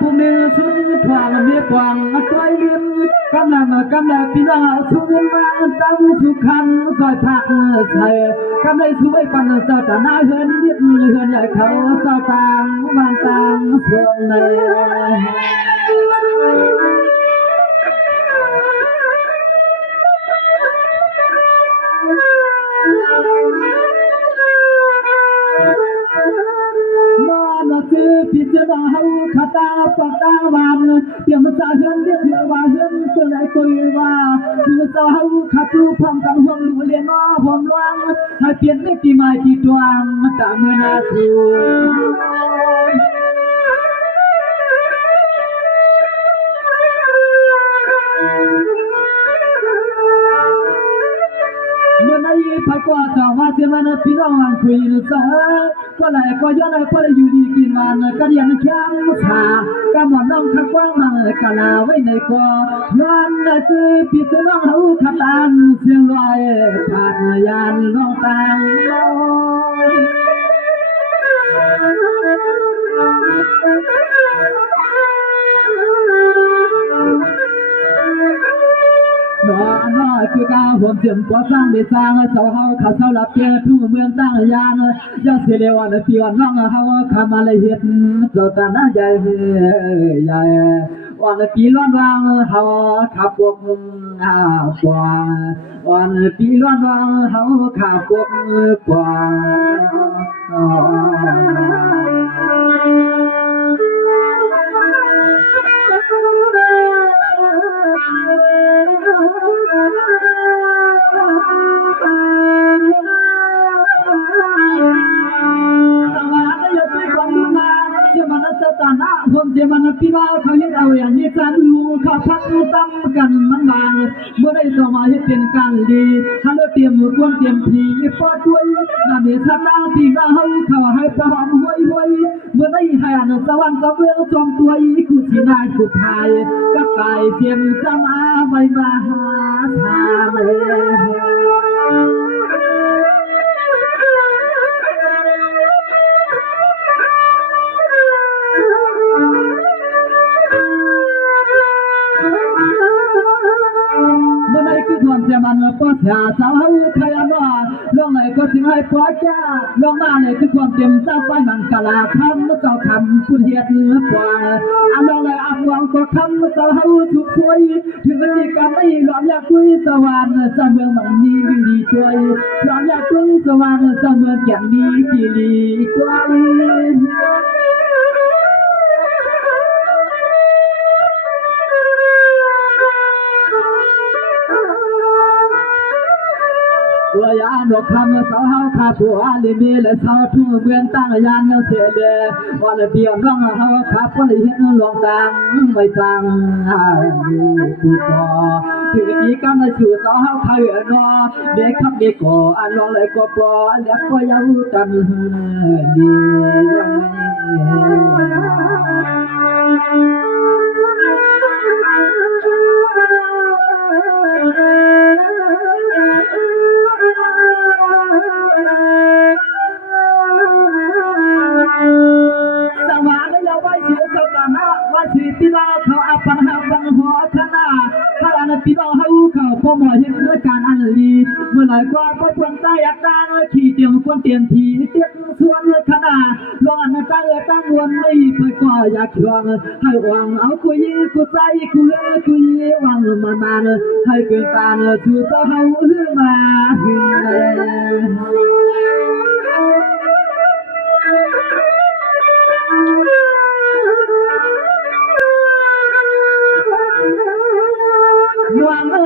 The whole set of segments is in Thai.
ผู้มีสุนทรมีกวางตัวยืนกำลังพี่น้องสุนมาตั้งสุขันซอยผักใส่กำลังช่วยปันเจ้าตาหน้าเฮือนนิดเฮือนใหญ่เขาเจ้าต่างวางต่างส่วนในพี่จะมาเฮาขาตาปากตาบานเตรียมมาเฮือนเรียกว่าเฮือนตัวไหนตัวว่าคือเจ้าเฮาขาจูพร้อมกันห่วงลูเรียนน้อพร้อมลวงให้เปลี่ยนไม่ปีใหม่ที่ตวงตามเมื่อนาทูเมื่อไหร่พักว่าเจ้ามาเจ้ามันพี่น้องมันคุยนะจ๊ะก็ไหลก็ย้อนพอได้อยู่ดีกินมันก็เรียนแข้งชาก็หมอนน้องขักว่างมันกะลาไว้ในกอย้อนจื้อพี่จะน้องเฮาขับตามเสียงลอยผ่านยานน้องต่างลอยน้อคือกาผมเจียมกว่าสร้างได้สร้างเจ้าเฮาข้าเจ้าลับเพียทุ่งเมืองตั้งยานยาเสียเลวันเปียน้องเฮาข้ามาเลยเฮ็ดเจ้าตาหน้าใหญ่ใหญ่วันปีล้วนวางเฮาขับพวกกว่าวันปีล้วนวางเฮาขับพวกกว่าตาหน้าผมจะมันพี่บ่าวเขาเฮ็ดเอาอย่างนี้จันหูเขาพักตั้มกันมันบางเมื่อได้สมาเฮ็ดเป็นการดีถ้าเราเตรียมมือควรเตรียมผีปอดด้วยน่าเมตตาพี่บ่าวเขาให้พร้อมห้วยเมื่อได้ให้อันสวรรค์เมืองจอมตัวอีกุศินากุภายกับกายเทียมสมาใบมาหาชาเลยจะมันป้อนยาสาวใครน้อลองไหนก็ถึงให้ป้อจ้าลองมาเลยคือความเต็มเจ้าไปมันกะลาคำเจ้าคำคุณเฮ็ดกว่าลองเลยอับวางก็คำเจ้าทุกช่วยถึงวันนี้ก็ไม่หลอนอยากคุยสวรรค์จะเมืองมันมีวิ่งดีช่วยหลอนอยากคุยสวรรค์จะเมืองแก่นมีกี่ลีช่วยตัวยาดอกคำสาวขาผัวลิมีและสาวทุ่งเมืองตั้งยานเสียเลยวันเดียวน้องเฮาขาคนเห็นลองดังไม่ตั้งอยู่ต่อถึงนี้กำลังสู่สาวขายนอเด็กขับเด็กก่ออันลองเลยก็ปอเด็กก็ยังกันดียังไงพี่น้องเขาอับปัญหาปัญหาขนาดถ้าอันพี่น้องเขาพ่อหมอเห็นด้วยการอันลีเมื่อไหร่ก็พบคนใต้อยากดังขี่เตียมคนเตียมทีเตียมส่วนขนาดรออันตั้งวนไม่เพื่อก็อยากชวนให้หวังเอาคุยใจคุยหวังมาให้เกินตาชูเจ้าเขามา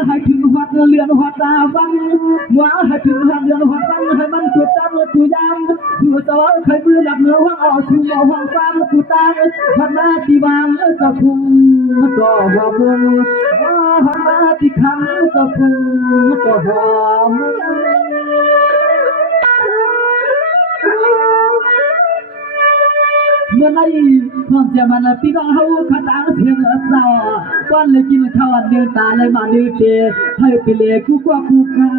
ให้ถึงหัดเรือนหัดดาวังว่าให้ถึงหัดเรือนหัดวังให้มันตัวตั้งตัวยามตัวเจ้าใครมือหลับเนื้อว่างออกถึงเอาห้องฟ้าตัวตั้งหัดหน้าที่บางจะพุ่งต่อหัวบุ้งหัดหน้าที่คำจะพุ่งต่อหัวเมื่ มื่อไรความเจ็บมันพี่น้องเฮาขัดอังเสียงเศร้าวันเลยกินข้าวเดือนตาเลยมาดื้อเตะให้ไปเลยกูกว่ากูกา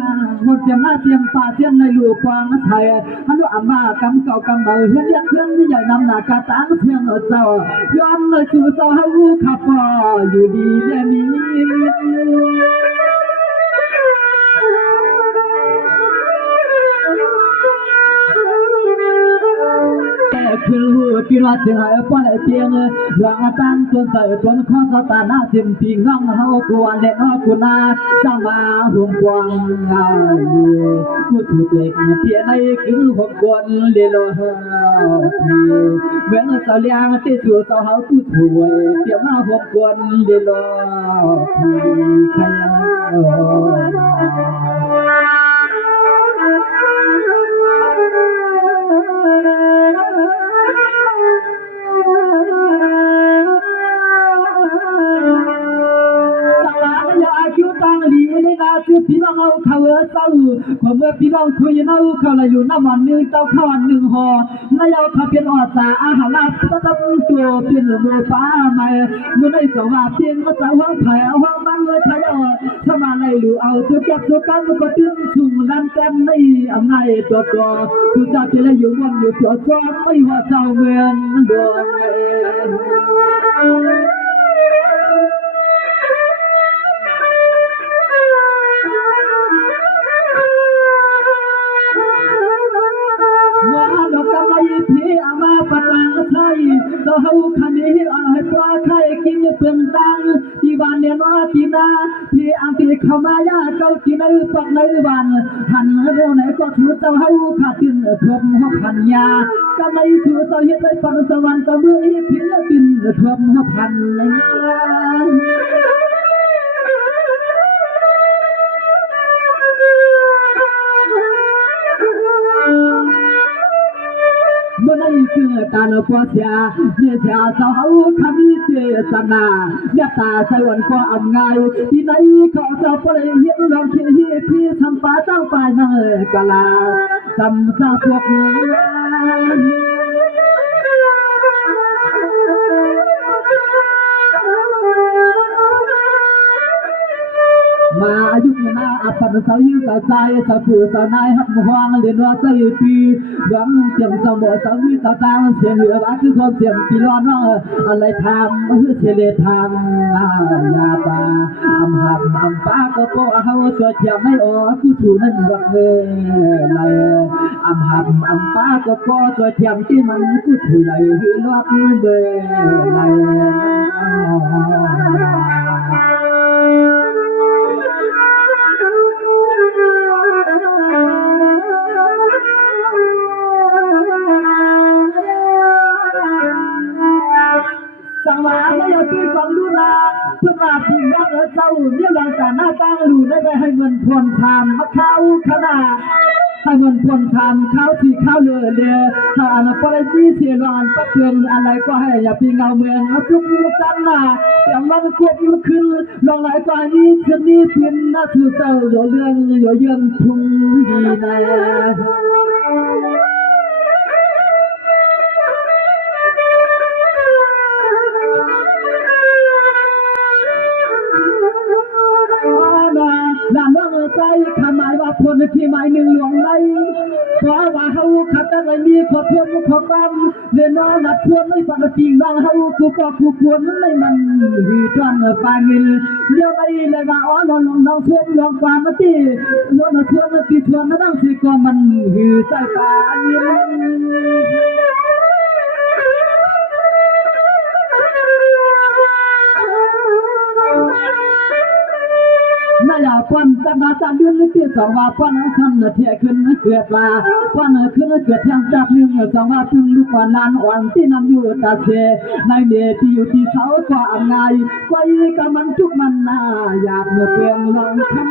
ความเจ็บมาเตรียมป่าเตรียมในหลวงกวางไทยฮันดูอาม่ากำเก่ากำเบาเฮียนเลี้ยงเครื่องใหญ่นำหน้ากาตังเสียงเศร้าย้อนเลยสู่เศร้าเฮาขับพออยู่ดีแค่นี้คือหัวที่เราจะให้ป้อนไอเพียงหลังตั้งจนใส่จนข้อสตาหน้าจิมปีง่องเฮากวนเด็กน้อยกุนาจะมาห่วงกวางกูถูกเด็กเพียในคือห่วงกวนเลี้ยงพี่เมื่อเสาเลี้ยงที่สู่เสาเฮากูถูกเตรียมมาห่วงกวนเลี้ยงพี่ใครคือพี่น้องเอาเขาเศร้าความเมื่อพี่น้องคุยเอาเขาเลยอยู่น้ำมันนึงเต้าข้าวหนึ่งห่อแล้วเอาเขาเป็นออดสาอาหารลาบตั้งตัวเป็นโมฟ้าใหม่เมื่อได้สว่าเพียงก็จะห้องแผลห้องบ้านเลยไทยถ้ามาไล่หลูเอาตัวแก้ตัวกันก็ตึ้งสุ่มนั่นแต้มในอำนาจตัวคือจะเป็นอะไรอยู่วันอยู่เกี่ยวกับไม่ว่าเจ้าเมืองดวงพี่อามาปะตังไทยก็เฮาคันนี้ให้ปลาไข่กินเพิ่นตังที่บ้านเนี่ยน้อที่นาพี่อังตีเข้ามายาเจ้าที่ในปักในบ้านหันเรื่องไหนก็ถือเจ้าเฮาขาดขึ้นทวมหัวพันยาก็ไม่ถือเจ้าเฮ็ดได้ปันสวรรค์ก็มืออีพิลปินทวมหัวพันเลยเมื่อได้เกิดการปวดเสียเมียเสียเจ้าคำเจตนาเมียตาใส่วันก็อำไงที่ไหนขอเจ้าไปเห็นเราเขียนที่ทำป่าตั้งป่านั่งกะลาทำซาพวกมายุคนาอัปปะสาวยืนใจสาวผู้สาวนายหักหวงเรียนว่าใจปีหวังเตรียมสมบูรณ์สาวมีสาวตางเสียงเหลือว่าคือความเสียงปีร้อนว่าอะไรทำคือเฉลยทำยาปาอำหับอำปาก็โปะเฮาสวดเทียมไม่ออกกูถูนั่นรักเงยเลยอำหับอำปาก็โปะสวดเทียมที่มันกูถูเลยหือรักเงยเลยสังวาไม่ยอมตีความดูนาเพื่อมาพิงรักเจ้าเนี่ยหลังจากหน้าตั้งหลูได้ไปให้เงินพรทามมาเข้าขนาดให้เงินพรทามเข้าที่เข้าเลยถ้าอันปรจีเสียรอนปักเตือนอะไรก็ให้อย่าปีเงาเมืองเอาทุกมือจันนาเดี๋ยวมันควบมันขึ้นลองไหลกว่านี้คืนนี้เป็นหน้าถือเจ้าเรื่องเยือนทุ่งดีนะลานว่าใจขมายว่าคนที่หมายหนึ่งหลวงในเพราะว่าเฮาขัดอะไรมีขอทวนขอกรรมเรียนน้องนัดทวนไม่ปกติน้องเฮากูก็กูควรไม่มันหีจวนปางิลเดี๋ยวไปเลยว่าอ๋อน้องทวนลองความมาตีน้องทวนตีทวนมาดังสิก็มันหีใจปางิลน่าอยากฟันกันมาจากเดือนนี้ที่สองว่าฟันขันเที่ยขึ้นเกิดมาฟันขึ้นเกิดเที่ยงจากหนึ่งสองว่าพึ่งลูกวันลานอ่อนที่นำอยู่ตาเชในเมที่อยู่ที่เสาก็อ่ำไงไว้กับมันทุกมันน่าอยากเมื่อเปลี่ยนลองทำ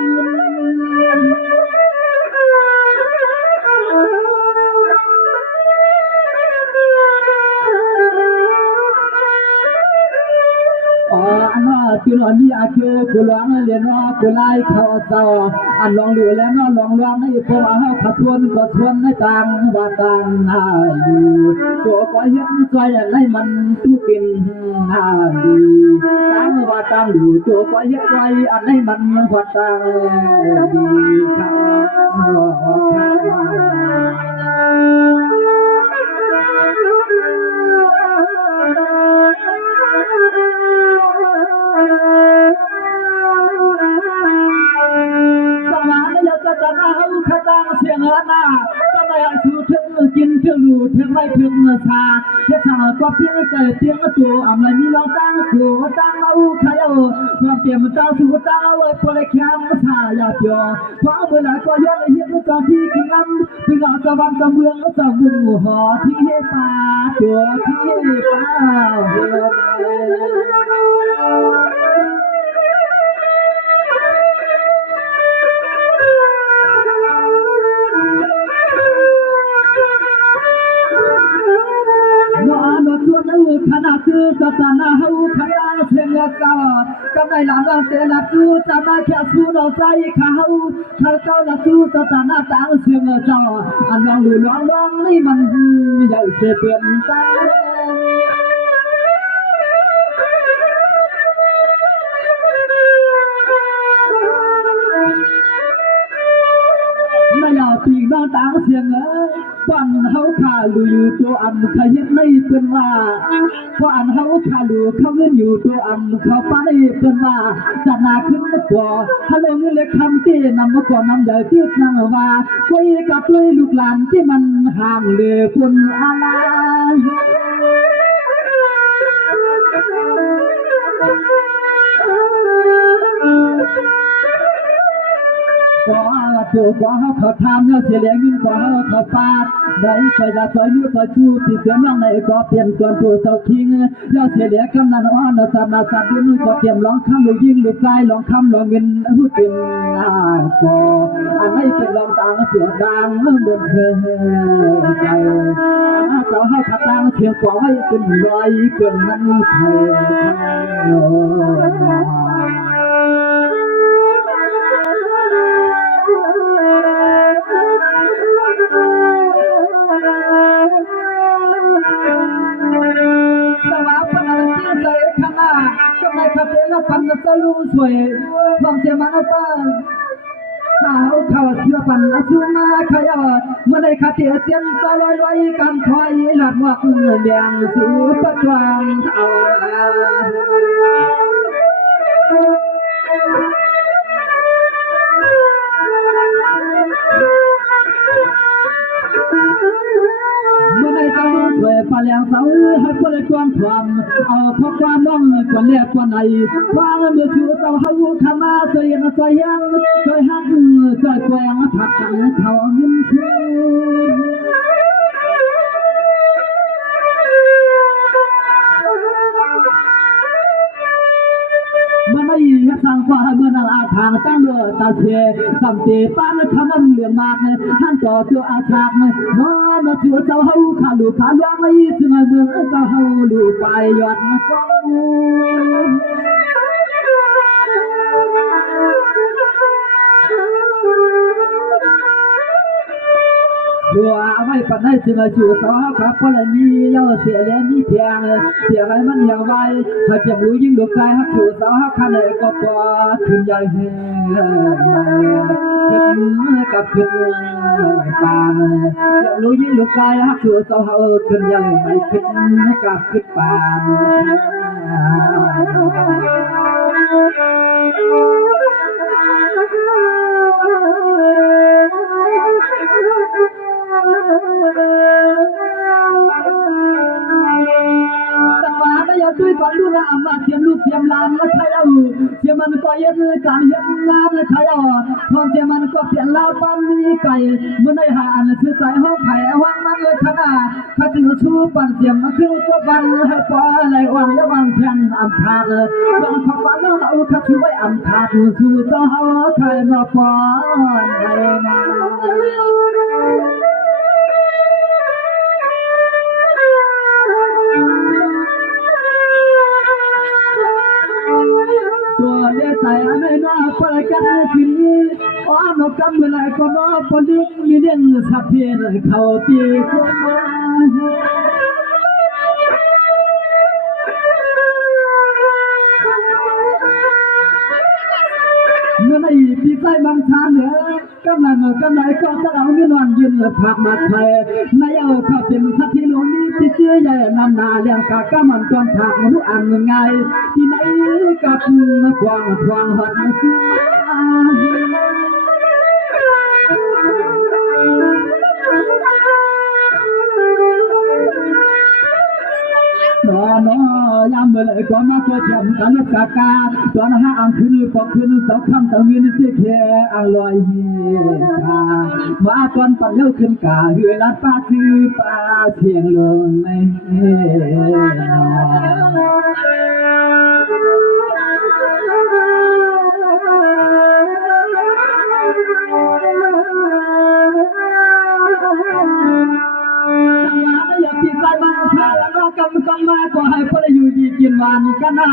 อ ว่าจุลมีอาเกกุลองเรียนว่ากุไลเขาเจ้าอันลองดูแล้วเนาะลองลองให้พวกเฮาขัดชวนก็ชวนให้ต่างว่าต่างอยู่ตัวก็เห็นใจให้มันทุกินดีต่างว่าต่างอยู่ตัวก็เห็นใจอันให้มันว่าต่างดีขตังเสียงละนาก็ไม่อาชูถึงกินถึงรู้ถึงไม่ถึงชาเฮ็ดชาก็เพียงใจเพียงตัวอำไรมีลองตั้งกูตั้งมาอูขยาวความเตรียมตั้งสู้ตั้งเอาไว้พอได้แค่ชาอย่าเปียวความเมื่อไหร่ก็ย้อนเฮ็ดตอนที่กินน้ำเพื่อเราจะวันจะเมืองจะบุญหอที่ให้ป่าตัวที่ป่าขณะคือสถานะเฮาขยายเชียงละจ้ากำไรหลังเตละจูจะมาแค่สู้เราใจเขาเจ้าละจูสถานะต่างเชียงละจ้าอันลองดูลองนี่มันใหญ่เสียเปลี่ยนใจไม่อยากปีกน้องต่างเสียงปันเฮาขาลูอยู่ตัวอันขยันไม่เป็นว่าปันเฮาขาลูเขาเงินอยู่ตัวอันเขาป้าได้เป็นว่าจะนาขึ้นมากว่าถ้าลงเล็กคำที่นำมาก่อนนำใหญ่ที่นั่งว่าคุยกับเลยลูกหลานที่มันห่างเหลือคนอะไรก็ตัวก็เขาทำเนี่ยเสียเลี้ยงเงินก็เขาปาได้เคยจะซอยนู้ซอยชูที่เสียน้องในก็เปลี่ยนส่วนตัวเจ้าทิ้งแล้วเสียเลี้ยงกำนันอ้อนสามาสัตว์ยืนก็เตรียมร้องคำลูกยิงลูกใจร้องคำร้องเงินหุ่นเป็นก็อันไม่เป็นร้องต่างเสียงดังบนเธอใจเจ้าให้ขับตามเสียงกว่าไว้เป็นรอยเกินนั้นไทปันจะรู้สวยความเชื่อมันป้าเขาเชื่อปันสู้มาขยะเมื่อในคาเทียเจียนตลอดไว้กันคอยหลับวักแดงสู่ปัจจุบันเอาเมื่อในเจ้าสวยปลาแล้วเจ้าให้คนในความความเอาพอความน้องก่อนแรกก่อนไหนว่าเมื่อชูเจ้าเฮาขามาเสียงเสียงเสียหักเสียแกงผักกันเขาเงินคืนมันไม่ยักสังฟ้าเมื่อนาอาทางตั้งเลือตาเสียสัมเตป้านขนมเหลืองมากท่านต่อเจ้าอาชากน้อมาเชื่อเจ้าเฮาขาลูกขาล้างไม่จึงเมืองเจ้าเฮาลูกไปยอดนะก้องชัวเอาไว้ปันให้จึงมาชูสาวครับเพราะอะไรมีเย้าเสียแล้วมีเทียงเสียไว้มันอย่างไว้ถ้าจะรู้ยิ่งลูกใจฮักชูสาวคันเลยก็ปอขึ้นใหญ่แห่ขึ้นกับขึ้นปานจะรู้ยิ่งลูกใจฮักชูสาวขึ้นใหญ่ไม่ขึ้นกับขึ้นปานด้วยก่อนลูกนะอามาเทียมลูกเทียมลานแล้วใครเอาเทียมมันก็ยังการเห็นงานแล้วใครเอาพอเทียมมันก็เปลี่ยนลาวปันมีไก่เมื่อได้หาอันชื่อใจห้องไผ่ห้องมันเลยขนาดข้าจึงชูปันเทียมมันคือตัวปันให้ปล่อยอะไรวางแล้ววางแผ่นอัมพาเลยลองพักวันแล้วเอาข้าชูไว้อัมพาดูชูเจ้าเขาใครมาปอนให้มา กันทีอ๋อนกกำเมื่อไรก็นอพอดึกมีเด่นสับเพียนเขาตีก็มาเมื่อในปีใส่บางชานเหนือกำลังก็จะเอาเงินวันยืนผักมาไทยในเอาข้าเป็นสัตว์ที่หลวงนี้ที่เชื่อใหญ่นำนาเลี้ยงกากะมันจวนผักมันอันไงที่ไหนกับกวางหัดซื้อมายามเมื่อไรก็มาตัวเทียมกันกากาตอนห้าอังคืนพอคืนสองคำต่างเงินเสียแค่อร่อยมาตอนปั่นเลี้ยวขึ้นกาเหือลัดป้าซื้อป้าเสียงลงไม่กำมาก็ให้พลอยู่ดีกินหวานกันนะ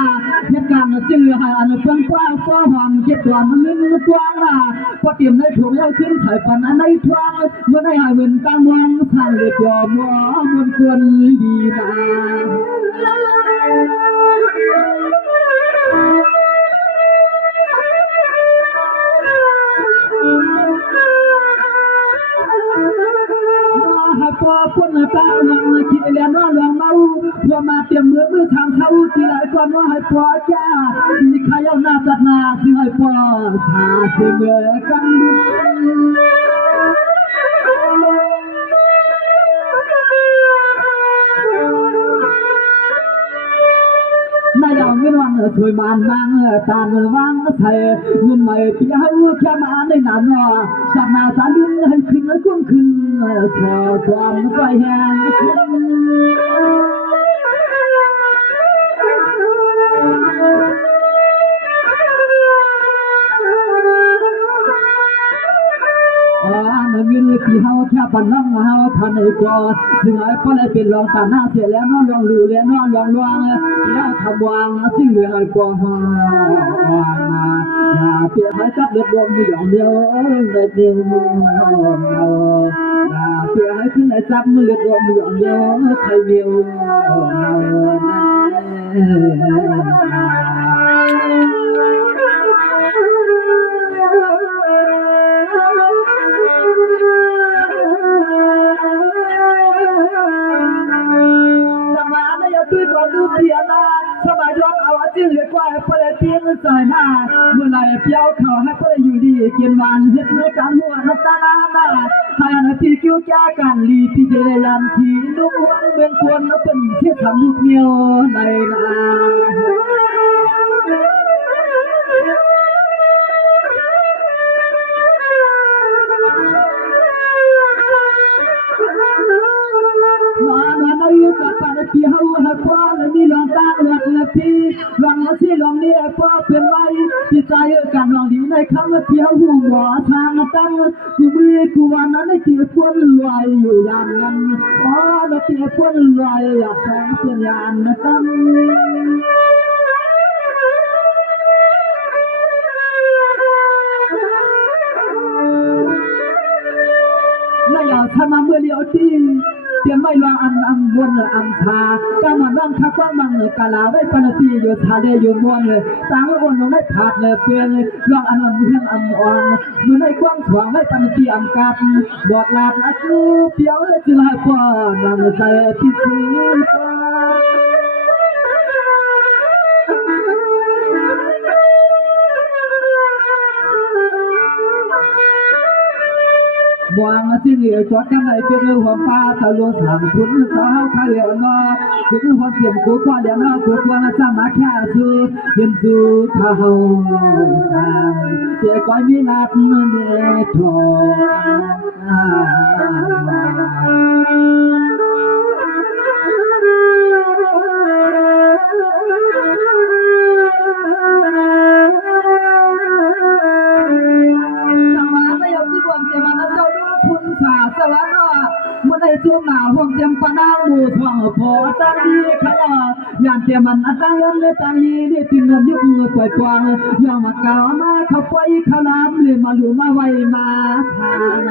เหตุการณ์จื้อให้อันเพิ่งกว้างก็หอมเก็บตัวมันลื่นกว้างนะพอเตรียมได้ถูกแล้วขึ้นใส่ปันอันในทวงเมื่อได้หายเหมือนตั้งวังสั่งเลยยอมว่ามันควรดีนะพอคนตาหนังคิดเลี้ยนว่าหลวงเมาพอมาเตรียมมือทางเท้าที่ไหนก่อนว่าให้พอจ้ามีใครเอาหน้าตัดหน้าจึงให้พอชาเสมอกันนายเอาเงินวันสวยมันบางตาเนื้อวางใส่เงินใหม่ที่ให้แค่มาในนั้นจากนาสาลินให้ขึ้นกุ้งขึ้นขอความใจแห้งเงินที่เฮาแค่ปันน้องเฮาทันไอ้กอถึงไอ้พอเลยเป็นรองตาหน้าเสียแล้วน้องลองรู้แล้วน้องลองลองแล้วทำวางสิ่งเหลือไอ้กอฮาอย่าเพียให้จับเดือดร้อนมืออย่างเดียวเดียวอย่าเพียให้ถึงไอ้จับมือเดือดร้อนมืออย่างเดียวใครเดียวดูเพียนาสมัยย้อนเอาจิ้งเหลือกว่าให้เพื่อนเพียงใส่หน้าเมื่อไรเพียวเขาให้เพื่อนอยู่ดีกินวันเฮ็ดเนื้อกันหัวน้ำตาหน้าให้อันที่กิ้วแก่กันลีที่เจริญที่นุ่งวันเมืองควรแล้วเป็นเที่ยทำลูกเมียวในนาที่เฮาให้พ่อและมีลองตาหลักและพี่ลองที่ลองนี้พ่อเป็นไว้ที่ใจกันลองดีในคำที่เฮาหูหมอทางตั้งกูมือกูวันนั้นได้ที่พ้นลอยอยู่อย่างนั้นอ๋อได้ที่พ้นลอยอยากแพ้เพื่อนยานนะตั้งนายทำมาเมื่อเดียวที่เตรียมไม่รออันวนอันชาก็มาบ้างคักว่ามังกาลาไว้ปนตีอยู่ชาเดอยู่มวนเลยต่างวนลงได้ผาดเลยเปลี่ยนรองอันลำเพื่อนอันอ่อนมือได้กว้างสว่างไว้ปนตีอันกัดบอดลาดอาจูเปียวเลยจุฬาพรนำใจที่สุดวางที่เหลือจอดกันไหนเป็นหัวป้าตะลุสามทุนสาวขาเหลียวนอเป็นหัวเสียมกูกว่าเหลียวนอกูกว่าจะมาแค่สู้ยืนสู้เท้าสามเจ้าก้อยมีนัดเดือดทสวัสดีเมื่อในช่วงหนาวห่วงเจียมปนาหมู่ทองพอตั้งดีขยะยานเจ ทียมันอัตยันเลยตายีนี่ตินนยุกปล่อยปวงยอมมาเก่ามาเข้าไปข้าน้ำเลยมาหลุมาไว้มาทาน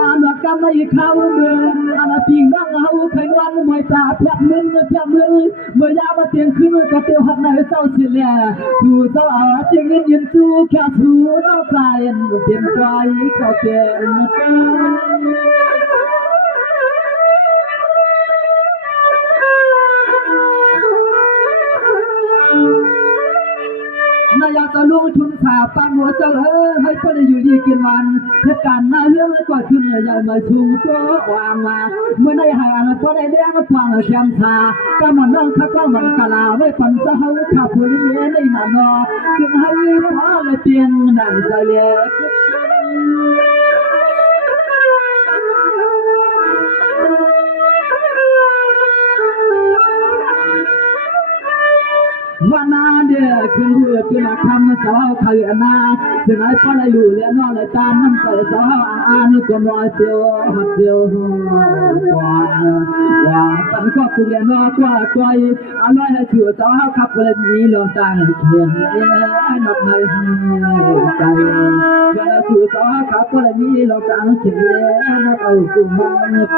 อนกำลังเข้าเมืองอันพิงน้องเอาเคยวันมวยตาเพียบมือเพียบมือเมื่อยามมาเตียงขึ้นก็เตียวหัดในเศร้าเสียแล้วถูเศร้าเจียงเงินยืนสู้แค่ถูน้องใจเปลี่ยนใจเขาเปลี่ยนนายจะลงทุนขาปังหัวเจ้าให้คนอยู่ดีกินวันเหตุการณ์น่าเรื่องก็ขึ้นใหญ่มาชูตัววางมาเมื่อในหางก็ได้เลี้ยงฟังเทียมชาก็มันนั่งข้าก็มันกะลาไว้ปันจะให้ขับผู้เลี้ยงในหน้านอจึงให้พ่อเลยเตียงนั่งใจเล็กว่านาเดียขึ้นเรือขึ้นมาคำสาวไทยนาถึงไอ้พ่อได้รู้เลี้ยงน้องเลยตามน้ำใจสาวอ่านก็รอเดียวหักเดียวว่าปันก็คุยน้องก็ใจอร่อยให้ถือสาวขับเลยมีลองตาในเขียนนับในใจเพื่อถือสาวขับเลยมีลองตาเขียนนับเอากุมันไป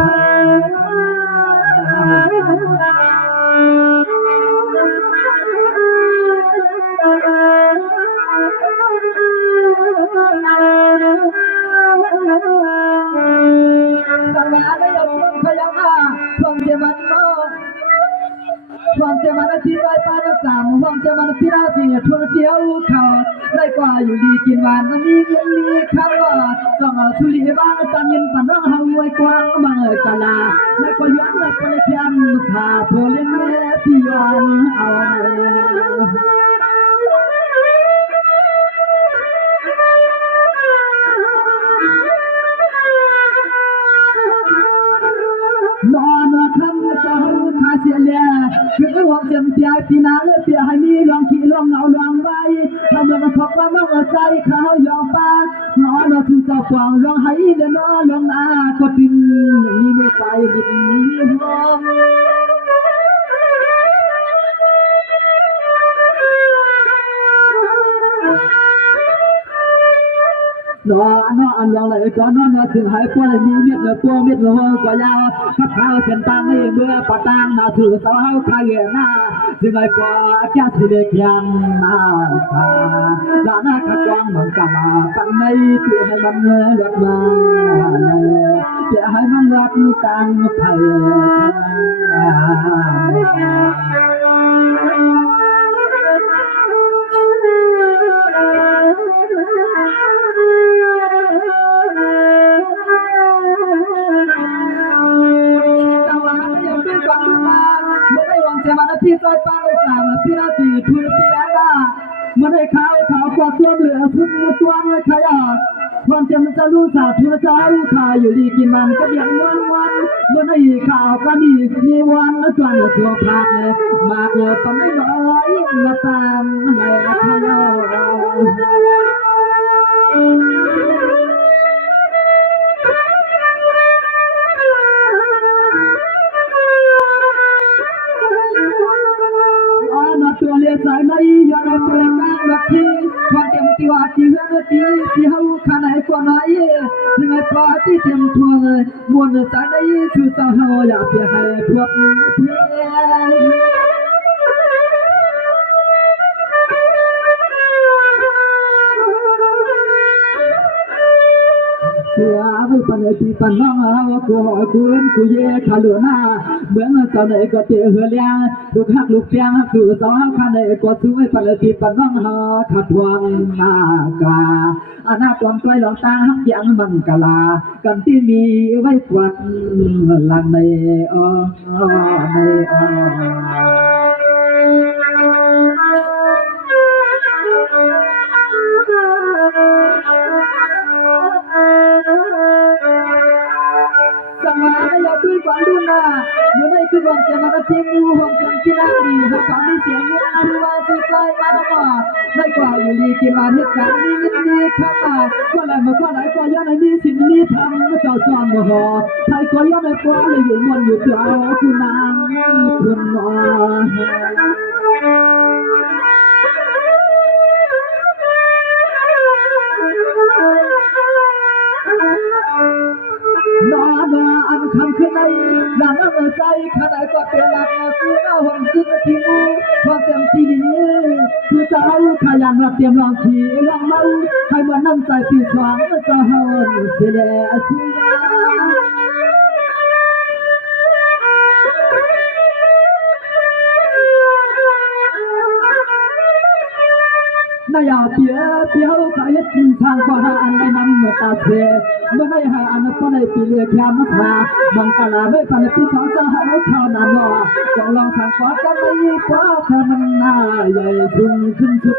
ความจะมันที่ไรป้าน้ำสามความจะมันที่ราศีทุนเที่ยวเขาได้กว่าอยู่ดีกินหวานมันมีเงินมีข้าวต้องเอาทุลีบ้างตันยินปันร้องหาวกว้างมาเกลาได้กว่าย้อนได้กว่าเทียมสาโพเล่นแม่ที่ย้อนเอานอนคำจะคาเสียเลียคือหัวเจ็บเปียปีนาเปียให้มีลองขี่ลองเอาลองไว้ทำมันพบว่าน้องใจเขายอมป้านอนถูกเจ้าควางลองให้เดินลองอาก็ดินมีไม่ไปดินมีห้องนอนอันยังเลยก็นอนถึงหายปวดมีเม็ดเลยตัวเม็ดเลยก็ยาวข้าข้าวเส้นตังนี่เมื่อปะตังนาถือสาวขายหน้าถึงไอ้ปอแค่สิเล็กยังนาคาด้านหน้าขัดกวางมันกมาตั้งในเพื่อให้มันเงินลดมาเพื่อให้มันลดตังไผ่ที่ใจป้าในสามที่ราศีทุนเปียนาเมื่อได้ข่าวความตัวเหลือทุนตัวในขยะความจำจะรู้สาทุนจะรู้ข่าวอยู่ดีกินมันก็เดียงวันเมื่อได้ข่าวก็มีวันแล้วจวนเสือพาเลยมากเลยตอนไม่น้อยมาตามในขยะตัวเลี้ยสายในยอดเปลืองงานแบบที่ความเต็มที่ว่าที่เรื่องที่เขาขนาดกว่าไหนซึ่งไอ้ปลาที่เต็มทัวเลยมวลสายในชื่อสาวอยากเพียให้พวกเพียตัวไม่ปันที่ปันน้องว่ากูหอยคุณกูเย่ขาลุน่าเมื่อเจ้าไหนก็เตะเหือเลี้ยงลูกหักลูกเลี้ยงสู่สาวข้าไหนก็สู้ไม่ปันที่ปันน้องขัดวงหน้ากาอนาคตใกล้หลงตาหักยังบังกะลากันที่มีไว้ควันลันในในสมาอย่าด้วยกว่า ดูนะเมื่อไหร่คือความเจ็บมันเพียงมูความเจ็บที่น่าดีหากความมีเสียงเงินชื่อว่าชื่อใจมาบ่ได้กว่าอยู่ดีกินมาเหตุการณ์นี้เงินดีข้ามาก็แล้วมาก็ไหลก็ย้อนในนี้สิ่งนี้ทำมาเจ้าจอมบ่หอใครก็ย้อนในฟ้าเลยอยู่มันอยู่ตัวคุณนางคุณนอนอนอันคำขึ้นในหลังเมื่อใจขณะก็เป็นหลักคือเอาหวังคือที่มูพอเต็มที่นี้คือเจ้าขยันมาเตรียมลองขี่ลองเมาให้มันน้ำใจปีสองเจ้าเฮาเสียแล้วเสียนายเปียเปียวขายจินทางกว่าอันไม่นำมาตาเสเมื่อได้หาอันก็ได้ปีเลือกยามาทาบังกาลาไม่พันปีสองจะหาข้าวนานอก็ลองสั่งกว่ากันไม่กว่าเธอมันน่าใหญ่สูงขึ้นสุด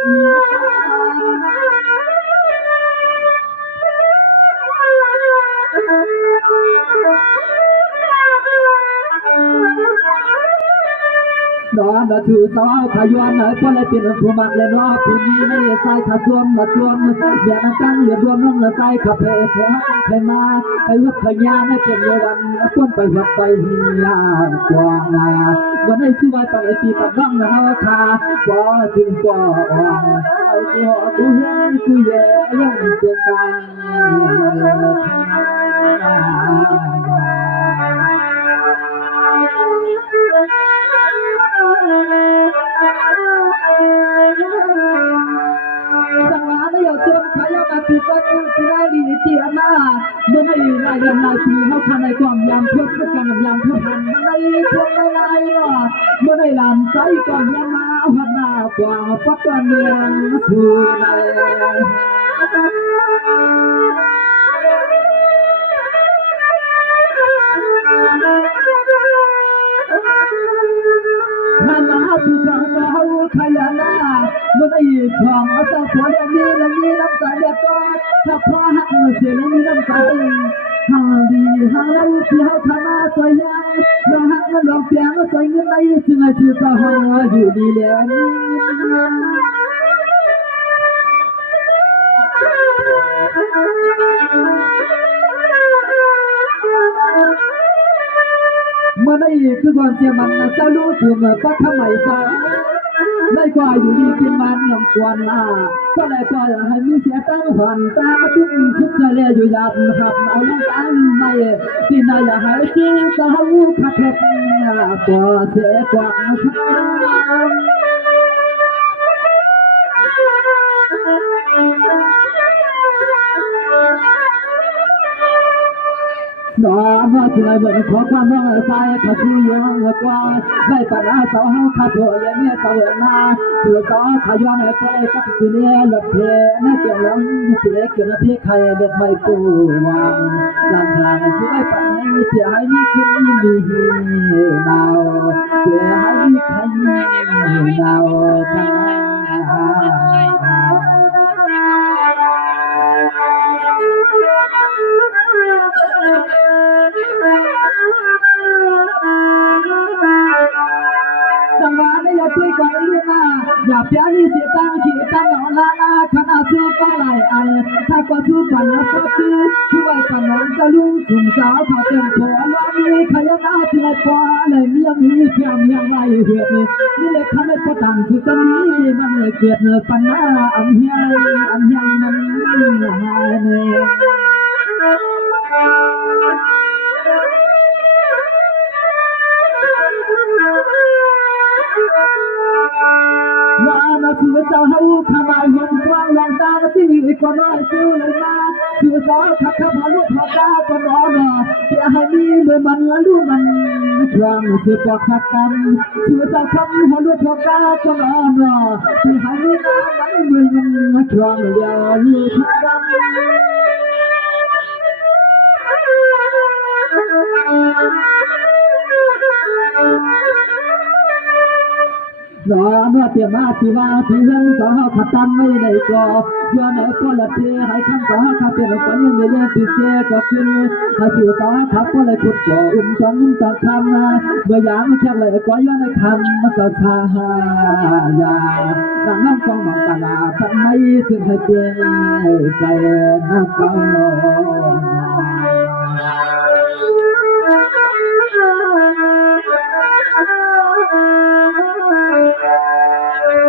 นอนถือสาวขย้อนก็เลยเป็นผู้มักเลยนอผู้นี้ไม่ใส่ขาช่วงมาช่วงอย่าตั้งเหยียดรวมน้องละใจขับเพลเสียใครมาไปวัดขยาให้เป็นเรื่องพ้นไปวัดไปเฮียกว่างาวันนี้ชื่อว่าตอนไอปีปัดน้องนะฮะคาก็ถึงก็อ่อนเอาตัวตัวเห็นคุยยังเกินกันสังหารอย่าจนขายมาปีกันที่ได้ดีที่อนาเมื่อไม่นายเดือนนายปีเขาคันในกล่องยามเพื่อเพื่อกันยามเพื่อพันมันในพวงในว่าเมื่อได้ลำใจกล่องยามมาหันหน้ากว่าปัดตัวเมืองสู่ในนานาผู้ชายเขาขยันนาเมื่อได้ช่องเอาแต่ผัวเดียวนี้และมีน้ำใจเด็ดก็ถ้าพอหักเสียแล้วมีน้ำใจหาดีหาเราที่เขาทำมาใจยังเราหักมันลองเปลี่ยนใจเงินในจึงไอ้ชื่อจะหาอยู่ดีแล้วเมื่อได้คือก่อนเสียมันจะรู้ถึงก็ทำไมจะได้กว่าอยู่ดีกินมันลำควนมาก็ได้กว่าให้มีเสียตั้งหันตาทุกทุกทะเลอยู่ยามหับเอาน้ำตาไม่ที่นายอยากให้ชื่อจะให้ขับรถกว่าเสียกว่านอมาที่ไหนบ่ขอความรักใจข้าชูยองกว่าได้ปัญหาสาวข้าโผล่และเนี่ยสาวนาตัวสาวขย้อนให้ไปกับที่เนี่ยหลับเพลน่าเกี่ยวล้ำที่เล็กเกี่ยวที่ใครเด็ดไม่ปูวางลำทางที่ได้ปัญหาที่ให้มีขึ้นมีดาวที่ให้มีใครดาวทั้งสังวาเนี่ยอย่าช่วยก่อนเลยนะอย่าเพี้ยนี่เสียตังขี้ตังเอาละขณะซื้อก็หลายอันถ้าก็ซื้อปันแล้วก็ซื้อช่วยปันน้องจะลุงถุงสาวพาเต็มหัวว่ามีขยันอาที่ไหนกว่าเลยมียังมีเพียงยังไรเหือดนี่เลยคันได้พอตังคือจะมีมันเลยเกิดเนื้อปันหน้าอันเฮียมันหายเนี่ย ว่ามาถือเจ้าขมายหันกว้างลองตาที่ก็น้อยชื่อเลยมาถือสาวขับขับพาลูกพาตาก็นอนอย่าให้มีเมื่อมันละลูกมันช่วงสืบปอกขัดกันถือเจ้าขับพาลูกพาตาก็นอนที่ให้มีน้ำมันเมื่อมันช่วงเดียวอยู่ทุกวัน รอเมื่อเตียมาที่ว่าที่เรื่องสาวขัดตันไม่ได้ก่อย้อนพอละเทให้ขั้นสาวขัดเป็นคนยังไม่เล่นพิเศษก็ขึ้นถ้าชื่อสาวขัดก็เลยขุดก่อจองจองคำเมื่อยามแค่เลยก็ย้อนในคำมันก็ชาหายาดังน้ำฟองบังตลาทำไมถึงให้เจ็บใจนักก็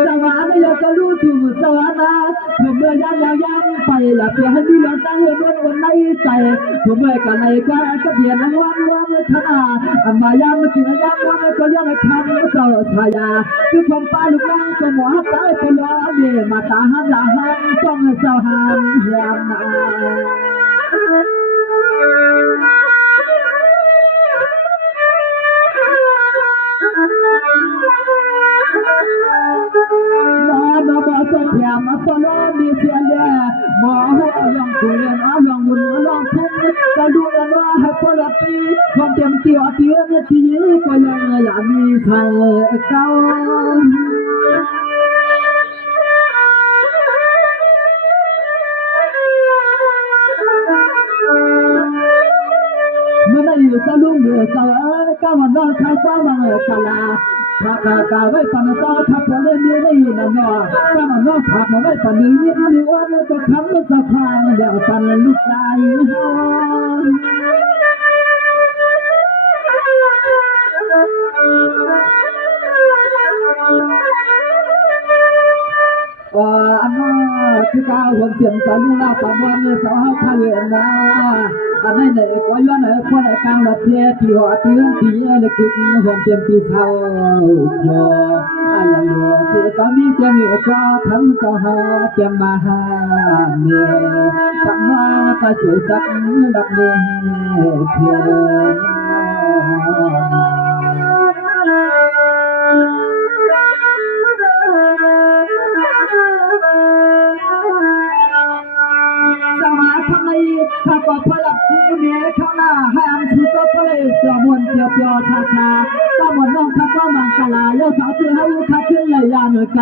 สวรรค์ไม่อยากจะรู้ถูกสวรรค์นะผมเมื่อยามไปอยากจะให้มีลมตั้งเห็นวันในใจผมเมื่อกันในกว่าจะเปลี่ยนวันขนาดมายามกินยามวันก็ยังไม่ทันเจอชายาคือผมป้าลูกนั่งก็หมอตายไปล้อเมียมาตาหันหลังต้องเจ้าหันยามนามาบอกจะแถมมาตลอดมีเสียงแย่หมอหัวลองตุเรียนลองมุนลองพุ่งจะดูแลว่าให้พลปีความเต็มที่เตี้ยทีก็ยังอยากมีทางเก่าเมื่อไม่อยู่จะลุ่มเหลือเสาก้าวมันนอนข้าวฟ้ามันตลาถ้ากาไว้ปันต่อถ้าพอเล่นนี้ได้ยินนะก้าวมันนอนผักมาไว้ปันนี้นี่วันก็คำว่าสะพานเดี๋ยวปันลูกตายอันว่าคือการหวนเสียงสาลุลาปันวันสาวข้าเวียนนาอันไหนก็ย้อนไหนคนไหนกลางละเทียที่หัวที่เรื่องที่เล็กๆหวงเตียมที่เท่าพออายังเหลือเสียสามีเจียงก็ทั้งจะหาเจียมมาหาเมียฟังว่าจะช่วยจักดับเมียเพียงถ้าก็พลับชูเนี้ยข้างหน้าให้อันชูก็เพลยกระมวลเปียวเปียวชาชาก็หมดน้องข้าก็มังกลาเลี้ยวสาวเสือให้ข้าขึ้นเลยยาเหนือไกล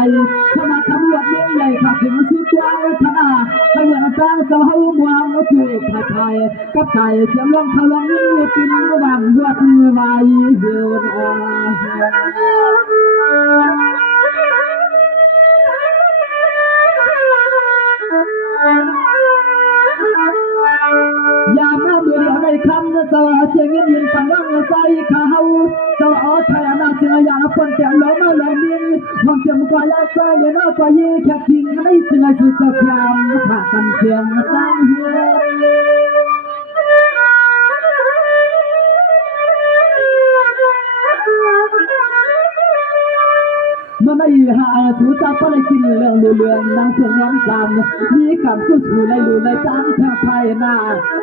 ขมาขบวนเมืองใหญ่ข้าถึงชูตัวขนาขบวนจ้างจะให้มวงถูกถ่ายถ่ายกับไก่เสียงร้องเขาร้องนิ้วกินระหว่างยอดมือวายเดียวยามมาเมื่อเราได้คำจะเชียงยินปังวังใจเขาจะเอาไทยนาเชียงยาคนแก่ล้อมาล้อมินความเชื่อมกว่ายาใจเลี้ยงกว่ายี่แค่ทิ้งไม่เชื่อสุดจะพยายามผ่ากันเชียงตั้งเฮืมันไม่หาชูจับก็เลยกินเรื่องเรื่องนางเชียงน้องจำมีคำพูดสู่ในรูในจำแทบไทยนา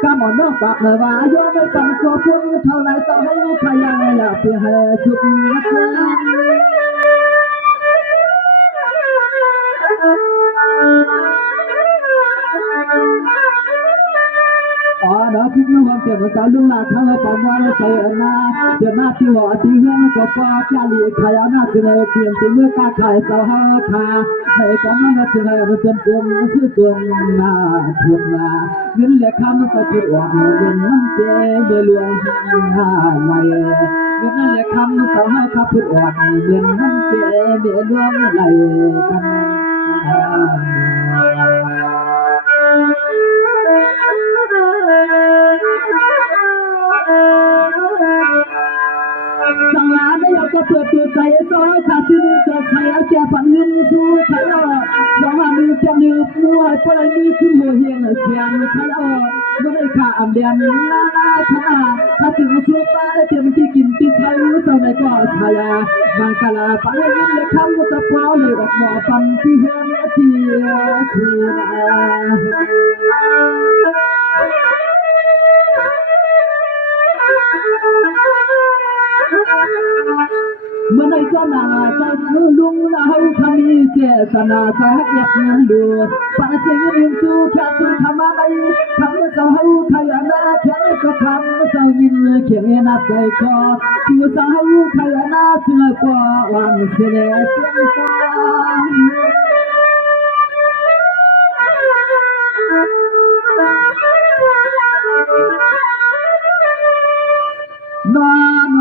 ก็หมอนนอกปากเลยว่าโยนไม่ต้องกลัวพุ่งเท่าไรต้องให้ใครยังอยากเพื่อให้ชุดđó cũng như hoàn tiền của cháu luôn là thằng ở trong ngoài trời ở na tiền na thì họ thì hương có qua gia lì khai áo na thì này tiền thì mới ca khai sao ha kha này có nó thì này nó tiền tiền nó sư tiền na thuộc là những lệ khám nó sẽ chịu oan những năm chế để luôn ha này những lệ khám nó sao ha khắp chịu oan những năm chế để luôn lại cănสั่งลาไม่อยากจะเปิดตัวใจซ้อยขาดที่นี่จะใช้อาแก่ฝันเงินสู้ใครสองมือจะมือมวยปล่อยมือขึ้นหัวเฮียงเสียงใครไม่ได้ขาอันเดียนหน้าขนาดถ้าถึงสู้ไปเต็มที่กินที่ใช้เจ้าในก็ชายาบางกะลาฝันเงินเลยคำก็จะพอเลยออกมาฟังที่เฮียงที่คือ เมื่อในเจ้านาจะลุงเราทำมีเจตนาจะเก็บเงินดูปัจจัยเงินจูแค่สุดทำอะไรทำให้เจ้าขยันแค่ก็ทำเจ้ายินเขียนนับใจคอจูเจ้าขยันเชื่อกว่าวันเสียเพียงฟ้า นอน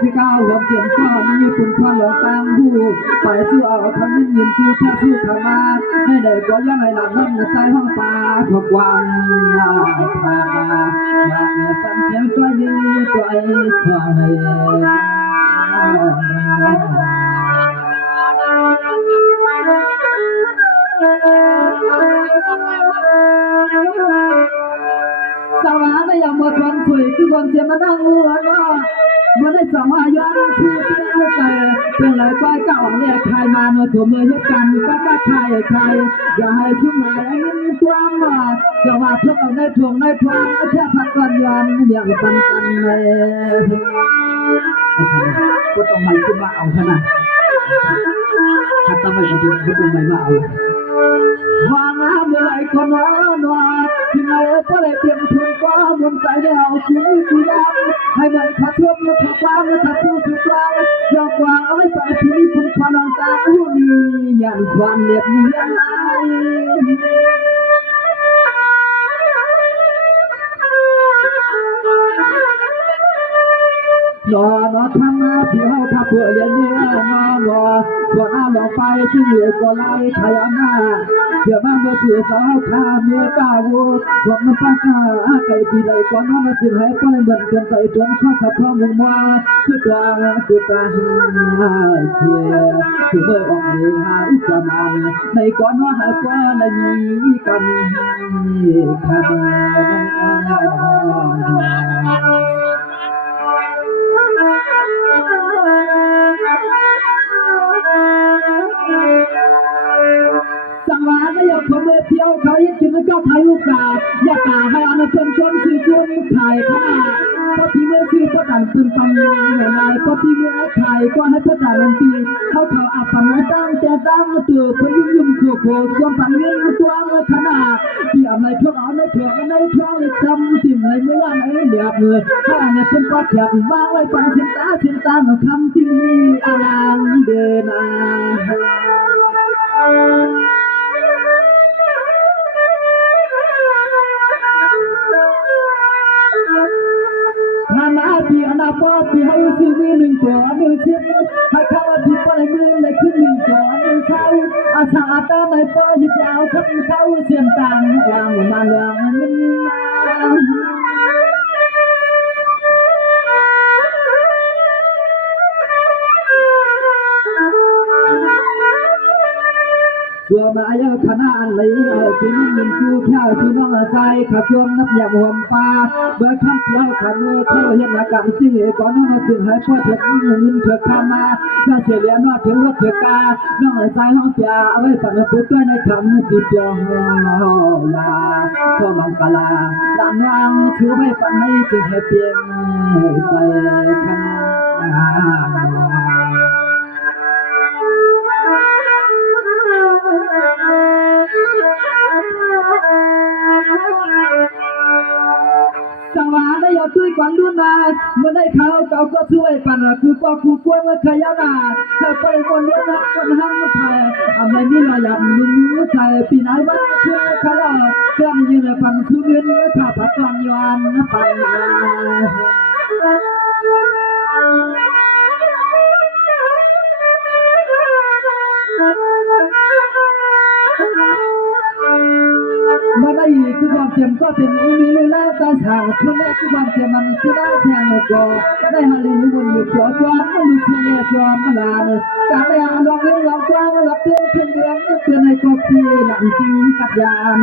ที่ก้าวหัวเจียมก้อนมีปุ่นควันหลงตางหูไปสู้เอาคำยินชื่อแค่สู้ธรรมะให้ได้ก็ย้อนในหลังน้ำใจห้องตาขบวันมาปันเพียงตัวยืนตัวไอ้สวยสาวนาอย่างมาชวนสวยคือคนเจียมานั่งหัวเนาะมันได้สองอาย้อนชื่อเตี้ยแต่เป็นไรก้อยเก่าเนี่ยใครมาเมื่อถูกมือเหตุการณ์ก็ใครอย่าให้ชุ่มหายอันนี้ตัวมาจะว่าพวกเอาในถ่วงในทวงแค่พักกันยอมอย่างปันเลยก็ต้องไม่ขึ้นมาเอาขนาดถ้าต้องไม่ขึ้นก็ต้องไม่มาเอาวางน้ำเลยคนนอนที่ไหนก็เลยเตรียมทุนก็บนใจได้เอาชีวิตกูยังให้มันขัดทุบและขัดวางและขัดสู้สุดวางยอมวางเอาไว้ไปที่นี่คุณพลังตาผู้นี้อย่างสวรรค์เรียบเรียงนอนทำมาที่เขาทับเพื่อเลี้ยงเนื้อนอนส่วนอาหลอกไปที่เหลือก็ไล่ขยันหน้าเดี๋ยวมาเมื่อถือสาวข้าเมื่อก้าวพวกมันปักข้าไก่ที่ใดก่อนน้องมาถึงให้ก็เลยเหมือนเกินไปจนข้อสับพร้อมลงมาคือตัวคือตาเสียคือเมื่อออกเรือหาอุกมานในก่อนน้องหายก็เลยมีกันขันสังวาไม่อยากขโมยเที่ยวเขายิ่งกินก็ไทยลูกสาวอย่าตาให้อนาคตจนสื่อจนขายขนาดพอที่เมื่อชื่อประกันปืนปังเหนื่อยลายพอที่เมื่อขายก็ให้ประกันลันตีเขาอาปังตั้งแต่ตั้งตัวคนยุ่งโคความปังเงินตัวขนาดที่อะไรพวกเอาในเถื่อนในท้องเลยจำสิ่งอะไรไม่ว่าไหนเดียบเลยถ้าอันนี้เป็นก็แคบบ้างไว้ปังสินตามาทำที่นี่อลังเดินถ้ามาพี่อนาคตพี่ให้ซื้อมือหนึ่งตัวหนึ่งชิ้นให้เขาพี่ไปมือในขึ้นหนึ่งตัวหนึ่งเขาอาชาตาในปอหยิบยาวขึ้นเขาเสียงต่างวางมาเรื่องมันมาตัวมาเยอะขนาดเลยที่นี่มันคือแค่ที่น้องใจขับชมนับยามหัวปลาเมื่อคำเที่ยวขันมือเที่ยวเห็นอากาศจริงก่อนน้องถึงให้พ่อเถิดเงินเถิดข้ามาถ้าเสียเลี้ยงน้องถึงรถเถิดกาน้องใจห้องเปียเอาไว้ปักปุ๊บด้วยในคำติดยองลาพ่อมังกลาลำวางถือไว้ปันให้จึงให้เพียงใจขันสังวาได้ยอดช่วยกวางดูนาเมื่อได้เขาก็ช่วยปันคือก็คือกวนเมื่อขยันนาถ้าไปคนเลี้ยงนักคนห้างไทยอะไรนี่เราอยากมีมือใจปีไหนวันเชื่อเขาเราเครื่องยืนฟังคือเงินข้าพักกอนยวนปันมาได้คือความเทียมก็เป็นมีลูกแล้วตาฉากทุนแรกคือความเทียมมันคือได้แทงก็ได้ฮาริลุนอยู่จอจวนมันมีเชียจวนมาลาการได้อ่านลองเรื่องลองกว้างรับเตือนเพื่อนเรื่องเตือนในกบที่หลังจริงกัดยาน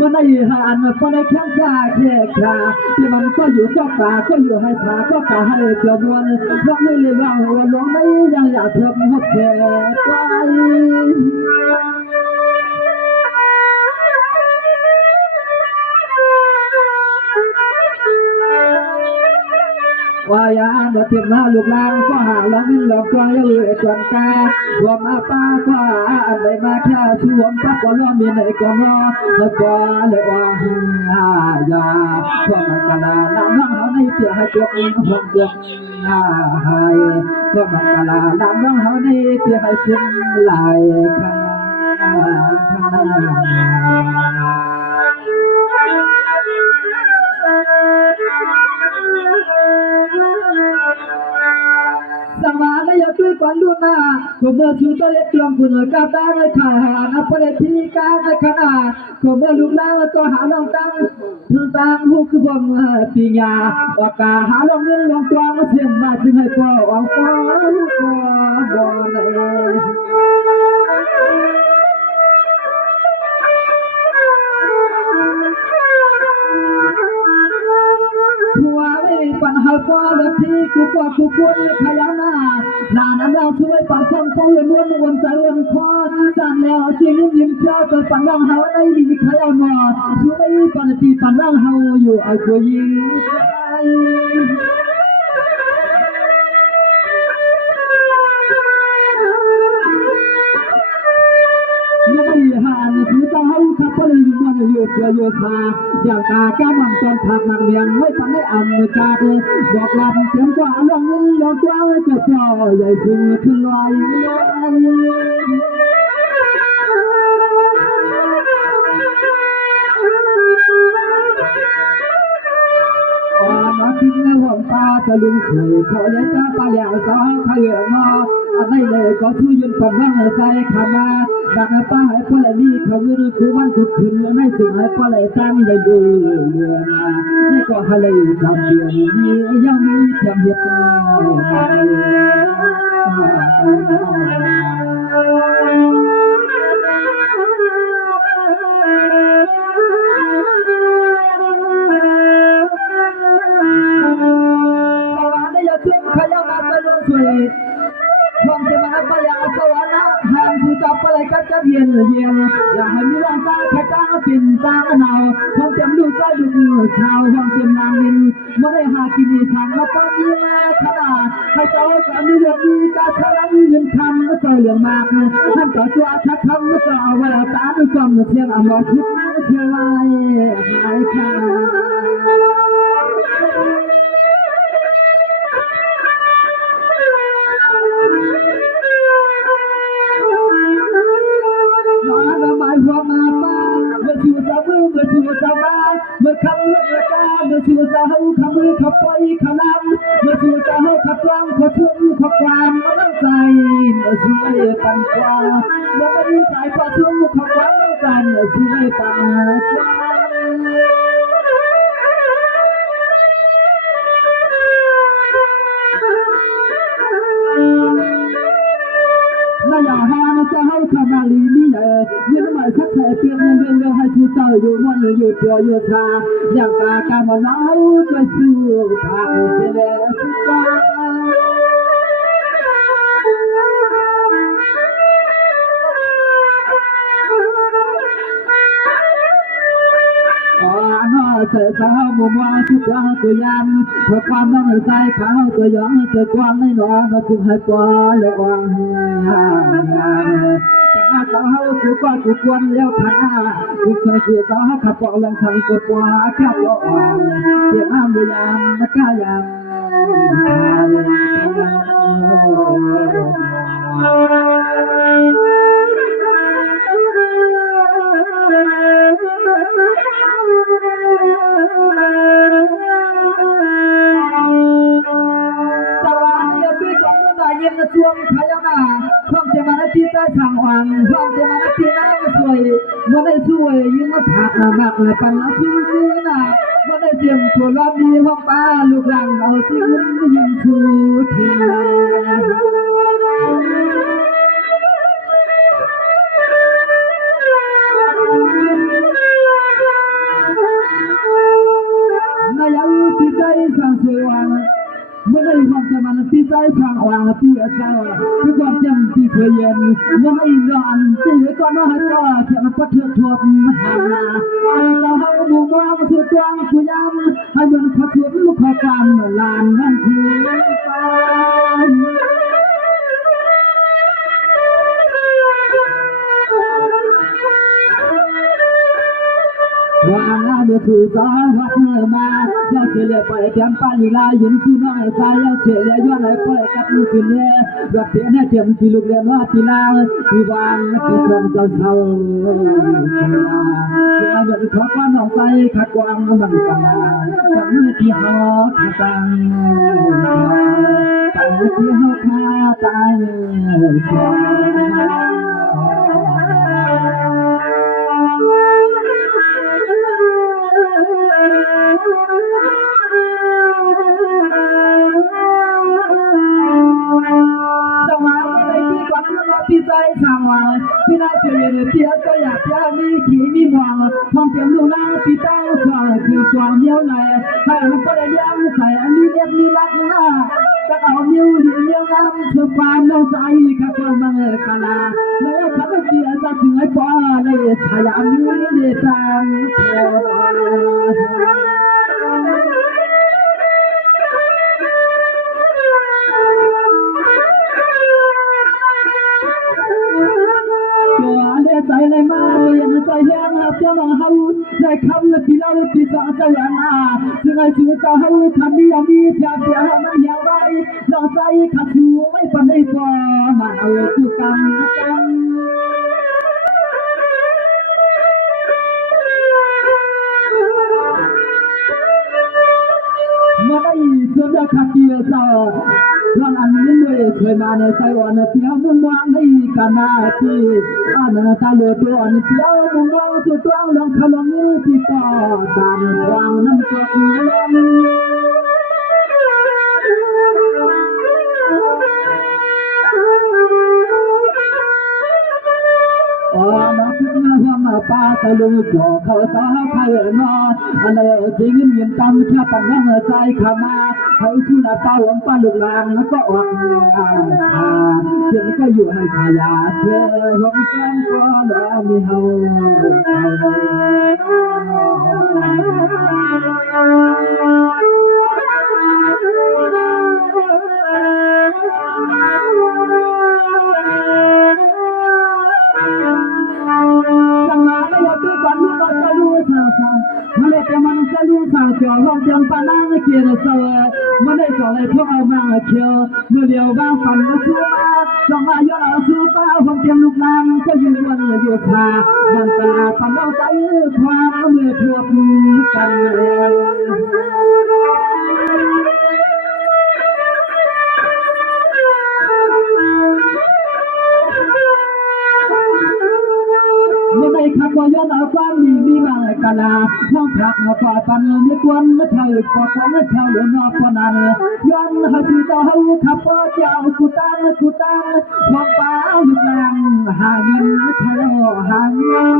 มันได้หาอันก็ได้แค่ยาแค่ขาที่มันก็อยู่ก็ป่าก็อยู่ให้ขาก็ป่าให้เกี่ยววนร้องเลยร้องหัวร้องไม่ยังอยากเพิ่มหัวแก่ไป วายาโนเทียมนาลูกลางก็หาลองมินหลอกตัวเลือจวนกาหัวมาป้าก็อันใดมาแค่ชวมปักก็ล้อมีในกองล้อเมื่อก่อนเลยว่าหายาพวกมันกะลาน้ำน้องเขาในเปียให้จบห้องเดือดหายพวกมันกะลาน้ำน้องเขาในเปียให้ชุ่มไหลข้างสมาในยตุยก่อนลูนาขเมื่อชูตัวเล็กลองคุณกาตาในขานับประเดี๋ยวที่การในขณะขเมื่อลูกแล้วก็หาลองตั้งถึงตั้งหูคือบ่มปีญาอากาหาลองเงินลองกวางเสียงมาจึงให้พ่อออกพ่อลูกบ่หัวไม่ปัญหาพ่อแบบที่กูกว่ากูควรพยานาลาน้ำเราช่วยปัดส่งตัวล้วนวนใจวนคอสั่นแล้วจริงยิ้มเจ้าตัวปันร่างเฮาได้ดีขยาวหนอช่วยปันตีปันร่างเฮาอยู่ไอ้กูยิงไม่หานถือตาเฮาขับไปอยู่มันอยู่เพื่ออยู่ทาอย่างตาแก้มันตอนผักมันเมียงไม่ปันได้อ่ำกาดบอกลำเสียงกว่าลองยิ้มลองกว้างจะจ่อใหญ่สูงขึ้นลอยมาทิ้งในห้องตาจะลุงสวยเขาเลยจะปลาเหลี่ยวสองเขาเหยื่อมาอะไรเลยก็ช่วยยืนฝันว่างใจขามาดังป้าให้พ่อเลยนี่เขาเงินคือวันทุกคืนแล้วไม่ถึงให้พ่อเลยตั้งเลยดูเรือนาให้ก็ให้เลยทำเดือนนี้ยังมีจำเหตุความจะมาไปอย่างสวรรค์หางสุจับอะไรก็จะเย็นอย่าให้มีร่างกายแค่ตั้งเป็นตาหนาวความเต็มลูกใจลูกชาวความเต็มนางนินไม่ได้หากินทางมาปั้นเยอะขนาดให้เจ้าจะมีเรื่องดีการทำเงินคำก็เจอเรื่องมากท่านต่อตัวชักคำก็จะเอาไว้ตาด้วยความเชื่ออมรชุดเชื่อไว้หายขาเมื่อชูจะมาเมื่อคำเมื่อกาเมื่อชูจะเฮาคำมือขับไปขลำเมื่อชูจะเฮาขับกลางขอช่วยขอความมั่นใจเมื่อช่วยปันกว่าเมื่อไม่สายขอช่วยขอความมั่นใจเมื่อช่วยปันกว่า那要哈在好看那里面你那么出彩变变变还是早有我们有多有差两个干嘛老在树看起来是光เจอสาวมัวมัวทุกวันตัวยามพอความน้องใจขาวตัวยองตัวกว้างไม่นอนมาถึงให้กว่าเลยอ่างตาสาวกูก็กูควรแล้วขากูเคยคือสาวขับปอกลงทางกูกว่าแค่ปอกอ่างเสียงอ้ามยามนักกายามช่วงขยานาความเจมานาทีได้ช่างหวังความเจมานาทีน่าสวยเมื่อได้ช่วยยิ่งมาผักมากเลยปันละชื่อนี้นะเมื่อได้เตรียมตัวรอบดีห้องป้าลูกหลังเอาที่ยืนยิงชูทีนายเอาที่ใจช่างสวยหวังเมื่อได้ความจะมันที่ใจช่างหวังที่ ดีเจ้าคือความจำที่เคยเย็นยังไม่ร้อนจืดก็น้อยก็เขียนพัดเถื่อนทวบหาไอ้เราให้บุกว่าสุดกว้างผู้ยำให้เหมือนพัดเถื่อนลูกขอกามลานนั่นทีไปว่าเมื่อถูกสาววัดมาแล้วเสียไปแถมปาลีลายินที่น้อยสายแล้วเสียย้อนไหลไปกับมือขึ้นเนี่ยรักเสียแน่เทียมที่ลูกเรียนว่าที่ลาที่วางที่กองเจ้าเช่าเสียเดือดขอความน้องใจขัดกวางมันกันกับมือที่หอขาตังกับมือที่หอขาตังพี่ใจสางวางพี่น่าเฉยเลยเพียก็อยากจะมีขี่มีมองห้องเก็บลูกน้าพี่เต้าสวางคือความเยี่ยวไหลให้มันก็ได้เลี้ยงใส่มีเล็บมีรักหน้าจะเอานิ้วเลี้ยงน้ำสุความน้องใจข้าพเจ้ากาลาแล้วข้าพเจ้าจะถึงไอ้ป้อเลยสายามนี้เดือดจังใจเลยมายังใจแห้งเจ้าเฮาได้คำละพี่เราพี่สาวเจ้าอย่างอาจึงไอ้ชื่อเจ้าเฮาคำนี้มีเพียงเดียวมันยาวไว้น้องใจขัดชูไม่ปันได้พอมาเอาคู่กันเมื่อได้ส่วนขัดเดียวเจ้าลองอันนี้เลยเคยมาในไต้หวันเพียงมุ่งวางให้กันนาที่อันนั้นตาเลือดตัวอันเพียงมุ่งวางสุดตัวลองขลงนี้ที่ต่อตามวางน้ำตกมาพิจารณามาป้าตะลุงจ่อเขาตาใครมาอะไรจริงเงินตามแค่ปัญญาใจขามาเขาชื่อนาป้าหวังป้าลูกหลานแล้วก็ออกเสียงก็อยู่ให้ขยาเชื่อหวังแก้มก็รอมีเฮามาเลยแต่มันจะรู้สาวเขียวลองจังปานั่งเกียร์เสือมาได้ก่อเลยพวกเอามาเขียวเมื่อเดียวบ้างฝันก็ชัวลองอายุเอาสู้ป้าผมเตรียมลูกน้ำก็อยู่วันอยู่ชาบังตาปันเอาใจความเมื่อทั่วกันเลยไม่ได้ขับว่าย้อนเอาความมีมากะลาห้องพักมาฝ่าปันไม่ควรไม่เท่าปอดความไม่เท่าหรือนอกพนันย้อนหาชื่อเจ้าขับเจ้ากูตั้งมองฟ้าลูกนางหาเงินไม่เท่าหาเงิน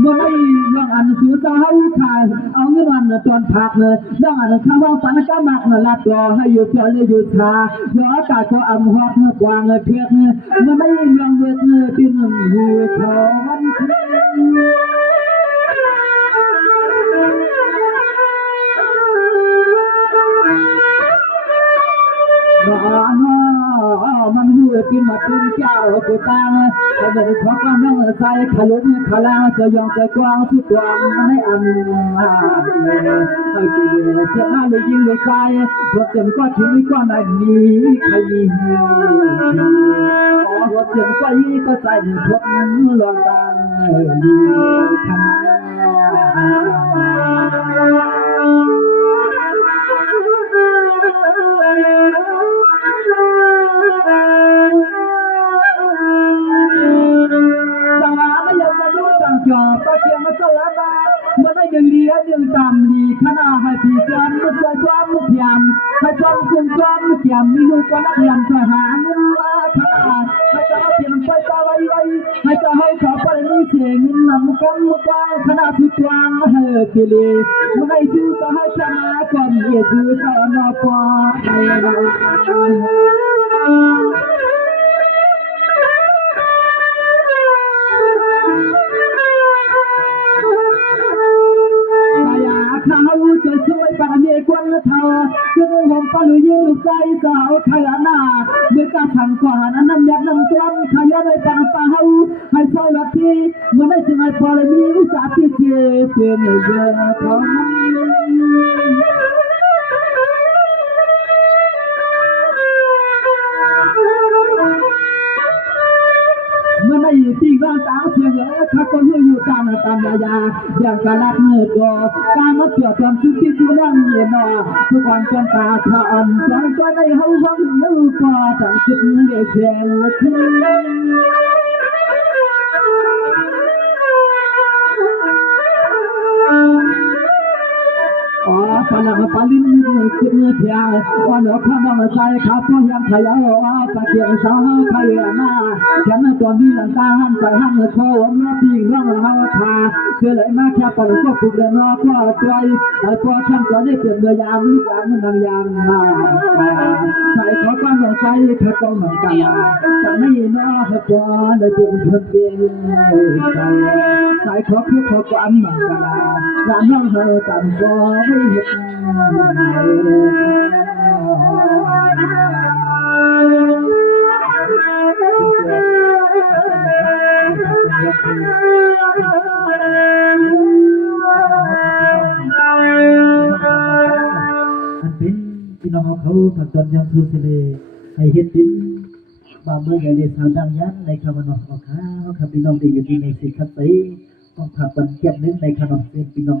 เมื่อไม่เรื่องอันสูเจ้าขายเอาเงินวันตอนพักเลยเรื่องอันข้าวว่าฝันก็มักลัดรอให้อยู่เฉยอยู่ชาย้อนอากาศก็อ่ำหอบกวางเพียงเมื่อไม่เรื่องเวทตีนหัวทอนมันอยู่ที่มาตุ้งเจ้ากูตั้งแต่เด็กของก็น้องใส่ขลุ่มขลาจะยองใจกว้างสุดกว้างไม่อันมาไอ้ที่เจ้าเลยยิงเลยใจรถเต็มก็ทิ้งก็ไม่มีใครมีรถเต็มก็ยิ่งก็ใจพบลองกันดีขนาจอปะจ พียงเจอมาเมื่อได้ยังเลี้ยยังตามลีขณะให้พี่จอมก็จะจอมมุกยำให้จอมคุณจอมมุกยำมีลูกก็นักเรียนทหารนี่ละขณะให้เจ้าเพียงไปตาไว้ให้เจ้าให้เขาไปนี่เสียงนำกันมุกขณะทุกวันเฮ้ยกิเลสเมื่อได้ชื่อก็ให้ชนะก่อนเยซูสอนอปอเขาจะช่วยปาเมียกวนเธอคือผมปลุยยิงลูกใจสาวไทยหน้าเมื่อการทำกว่านั้นน้ำยักน้ำต้นขยันในปางปาเฮาให้เศร้าละทีเมื่อได้จึงให้พอเลยมีอุตสาหที่เจ็บเป็นเยอะของเมื่อได้อยู่ที่บ้านตาเชียงเหนือข้าก็อยู่ตามตามยาอย่างการรับเงินดอกการมาเกี่ยวกับชุดที่ชุดนั่งเย็นนอทุกวันจนตาทอนจนก็ได้เฮาวังนึกก็ตั้งคิดเดือดแสนขึ้นพลังพลินขึ้นเพียงวันออกข้ามมาใจขับพยังขยายว่าตะเกียงสาวขยายหน้าฉันตัวนี้หลังตาหันใจหันโคมน้าพี่น้องเราพาเชื่อเลยมาแค่ปนก็ผูกเดินนอกก็ใจไอ้พอฉันก็ได้เปลี่ยนเรือยามวิจารณ์นางยามมาใส่ขอความหัวใจเธอต้องเหมือนกันจะไม่นอให้พอได้เป็นคนเดียวใส่ขอผู้ขอความเหมือนกันงานน้องเธอต่างก็ไม่เห็นพี่น้องเขาผักตอนยังสูเสลให้เห็ดเป็นบางเมื่อไงเลยสาวดังยันในคำวันออกข้าวครับพี่น้องที่อยู่ที่ในสิคัตติต้องผักตอนเก็บนึงในขนมเป็นพี่น้อง